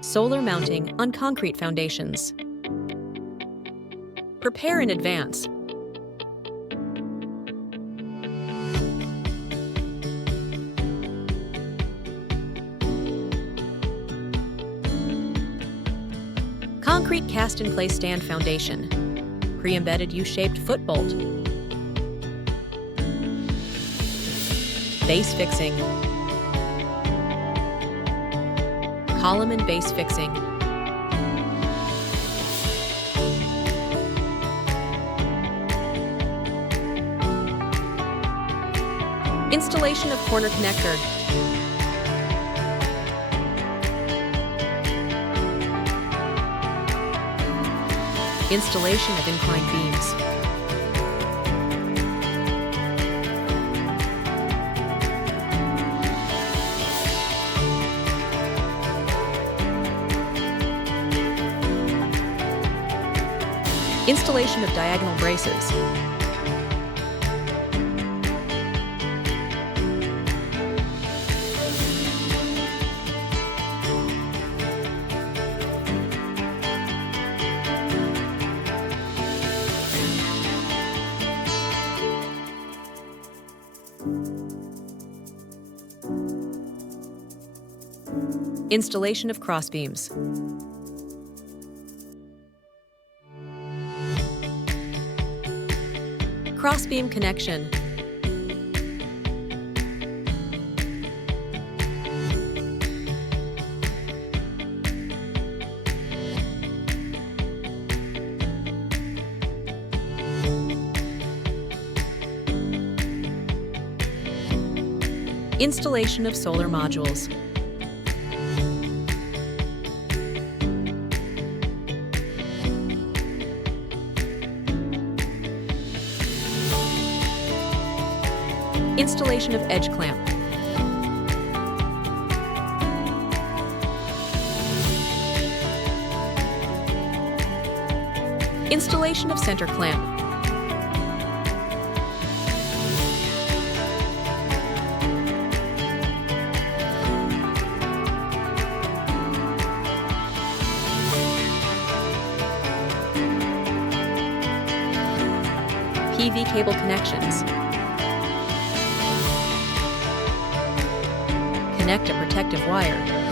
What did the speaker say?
Solar mounting on concrete foundations. Prepare in advance. Concrete cast-in-place stand foundation. Pre-embedded U-shaped foot bolt. Base fixing. Column and base fixing. Installation of corner connector. Installation of inclined beams. Installation of diagonal braces. Installation of crossbeams. Crossbeam connection. Installation of solar modules. Installation of edge clamp. Installation of center clamp. PV cable connections. Connect a protective wire.